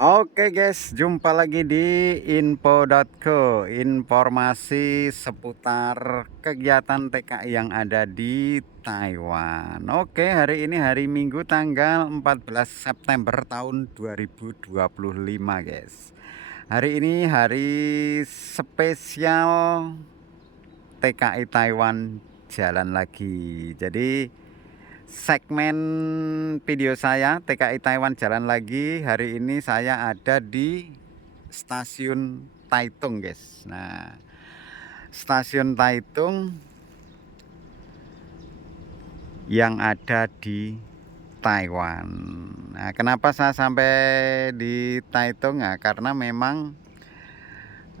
Oke guys, jumpa lagi di info.co, informasi seputar kegiatan TKI yang ada di Taiwan. Oke, hari ini hari Minggu tanggal 14 September tahun 2025 guys. Hari ini hari spesial TKI Taiwan jalan lagi. Jadi segmen video saya TKI Taiwan jalan lagi. Hari ini saya ada di stasiun Taitung guys. Nah, stasiun Taitung yang ada di Taiwan. Nah, kenapa saya sampai di Taitung? Nah, karena memang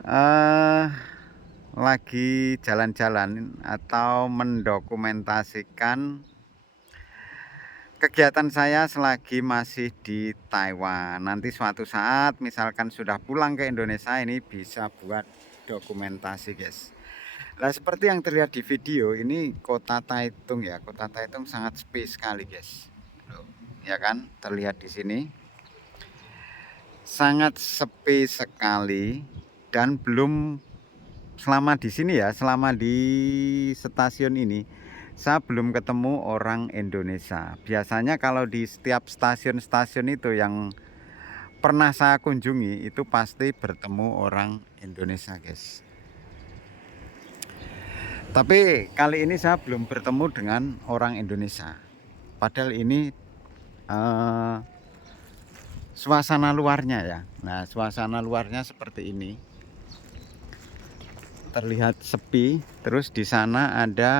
eh lagi jalan-jalan atau mendokumentasikan kegiatan saya selagi masih di Taiwan. Nanti suatu saat misalkan sudah pulang ke Indonesia ini bisa buat dokumentasi guys. Nah seperti yang terlihat di video ini kota Taitung ya. Kota Taitung sangat sepi sekali guys. Loh, ya kan terlihat di sini. Sangat sepi sekali dan belum selama di sini ya, selama di stasiun ini saya belum ketemu orang Indonesia. Biasanya kalau di setiap stasiun-stasiun itu yang pernah saya kunjungi itu pasti bertemu orang Indonesia guys. Tapi kali ini saya belum bertemu dengan orang Indonesia. Padahal ini eh, suasana luarnya ya. Nah suasana luarnya seperti ini. Terlihat sepi. Terus di sana ada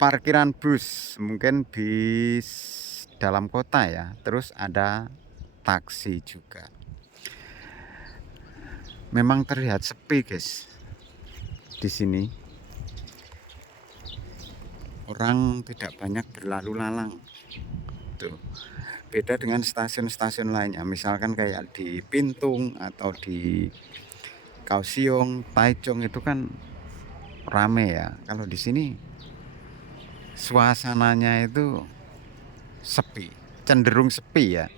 parkiran bus, mungkin bis dalam kota ya. Terus ada taksi juga. Memang terlihat sepi guys di sini. Orang tidak banyak berlalu lalang. Tuh. Beda dengan stasiun-stasiun lainnya. Misalkan kayak di Pintung atau di Kaohsiung, Taichung itu kan rame ya. Kalau di sini suasananya itu sepi, cenderung sepi ya.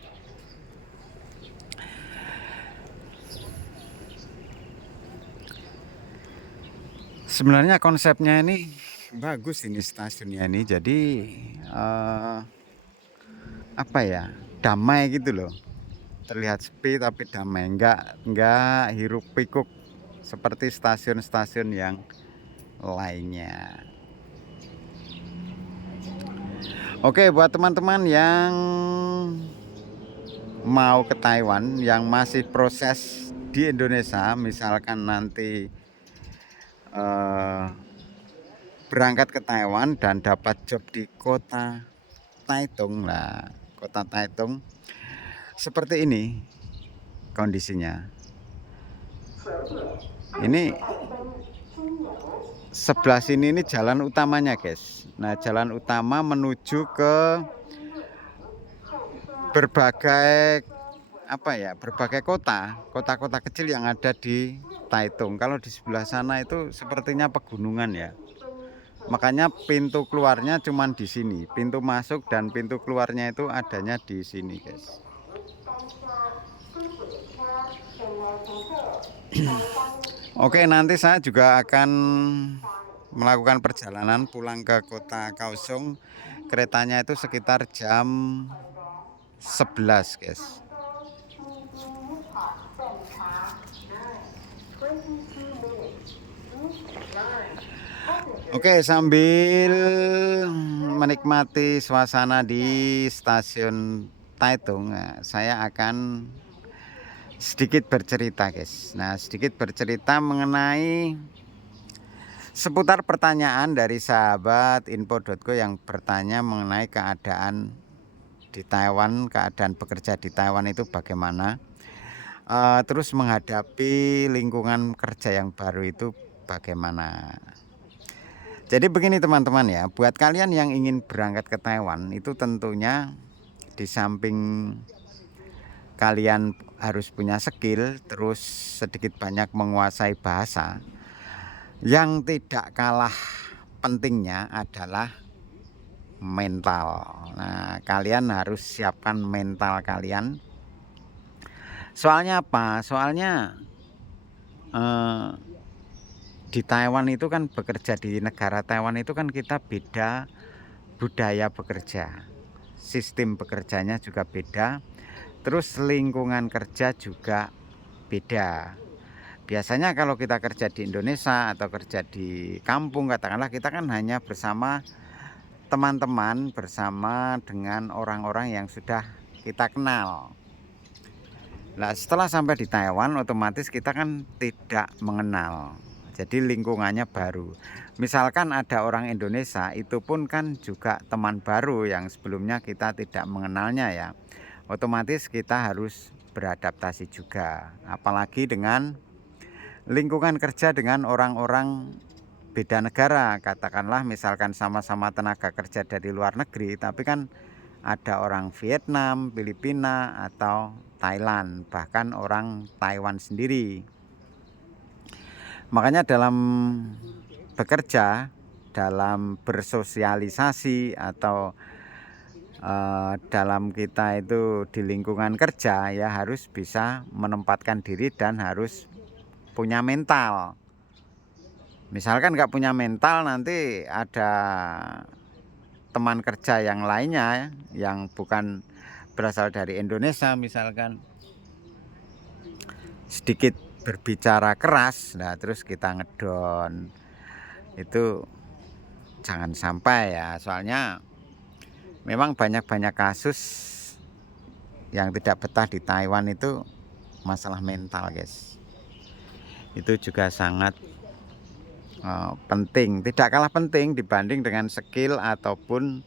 Sebenarnya konsepnya ini bagus ini stasiunnya ini. Jadi apa ya? Damai gitu loh. Terlihat sepi tapi damai, enggak hiruk pikuk seperti stasiun-stasiun yang lainnya. Oke, buat teman-teman yang mau ke Taiwan yang masih proses di Indonesia, misalkan nanti berangkat ke Taiwan dan dapat job di kota Taitung lah, kota Taitung seperti ini kondisinya. Ini sebelah sini ini jalan utamanya guys. Nah jalan utama menuju ke berbagai berbagai kota-kota kecil yang ada di Taitung. Kalau di sebelah sana itu sepertinya pegunungan ya. Makanya pintu keluarnya cuman di sini. Pintu masuk dan pintu keluarnya itu adanya di sini, guys. Oke, nanti saya juga akan melakukan perjalanan pulang ke kota Kaohsiung. Keretanya itu sekitar jam 11, guys. Oke, sambil menikmati suasana di stasiun Taitung, saya akan sedikit bercerita, guys. Nah, sedikit bercerita mengenai seputar pertanyaan dari sahabat info.co yang bertanya mengenai keadaan di Taiwan, keadaan bekerja di Taiwan itu bagaimana. Terus menghadapi lingkungan kerja yang baru itu bagaimana. Jadi begini teman-teman ya, buat kalian yang ingin berangkat ke Taiwan itu tentunya di samping kalian harus punya skill, terus sedikit banyak menguasai bahasa, yang tidak kalah pentingnya adalah mental. Nah, kalian harus siapkan mental kalian. Soalnya apa? Soalnya eh, di Taiwan itu kan bekerja, di negara Taiwan itu kan kita beda budaya bekerja. Sistem bekerjanya juga beda. Terus lingkungan kerja juga beda. Biasanya kalau kita kerja di Indonesia atau kerja di kampung, katakanlah kita kan hanya bersama teman-teman, bersama dengan orang-orang yang sudah kita kenal. Nah, setelah sampai di Taiwan, otomatis kita kan tidak mengenal. Jadi lingkungannya baru. Misalkan ada orang Indonesia, itu pun kan juga teman baru yang sebelumnya kita tidak mengenalnya ya. Otomatis kita harus beradaptasi juga. Apalagi dengan lingkungan kerja dengan orang-orang beda negara. Katakanlah misalkan sama-sama tenaga kerja dari luar negeri, tapi kan ada orang Vietnam, Filipina, atau Thailand, bahkan orang Taiwan sendiri. Makanya dalam bekerja, dalam bersosialisasi, atau dalam kita itu di lingkungan kerja ya harus bisa menempatkan diri dan harus punya mental. Misalkan nggak punya mental, nanti ada teman kerja yang lainnya yang bukan berasal dari Indonesia misalkan sedikit berbicara keras, nah terus kita ngedon, itu jangan sampai ya. Soalnya memang banyak kasus yang tidak betah di Taiwan itu masalah mental guys. Itu juga sangat penting, tidak kalah penting dibanding dengan skill ataupun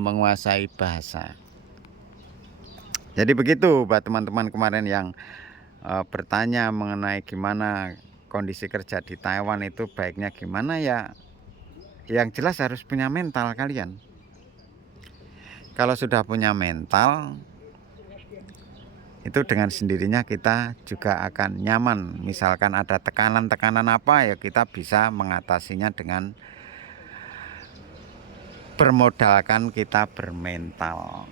menguasai bahasa. Jadi begitu buat teman-teman kemarin yang bertanya mengenai gimana kondisi kerja di Taiwan itu baiknya gimana ya. Yang jelas harus punya mental kalian. Kalau sudah punya mental, itu dengan sendirinya kita juga akan nyaman. Misalkan ada tekanan-tekanan apa ya kita bisa mengatasinya dengan bermodalkan kita bermental.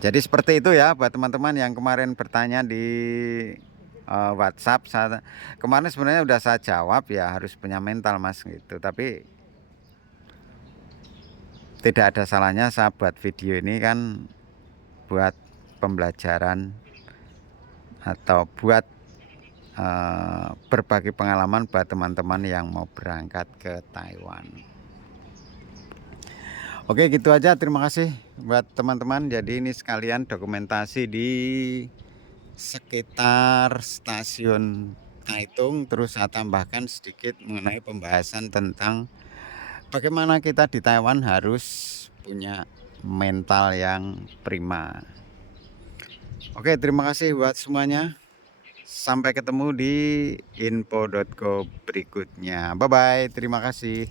Jadi seperti itu ya buat teman-teman yang kemarin bertanya di WhatsApp. Kemarin sebenarnya udah saya jawab ya, harus punya mental mas gitu. Tapi tidak ada salahnya saya buat video ini kan buat pembelajaran atau buat berbagi pengalaman buat teman-teman yang mau berangkat ke Taiwan. Oke, gitu aja. Terima kasih buat teman-teman. Jadi ini sekalian dokumentasi di sekitar stasiun Taitung. Terus saya tambahkan sedikit mengenai pembahasan tentang bagaimana kita di Taiwan harus punya mental yang prima. Oke, terima kasih buat semuanya. Sampai ketemu di info.co berikutnya. Bye-bye, terima kasih.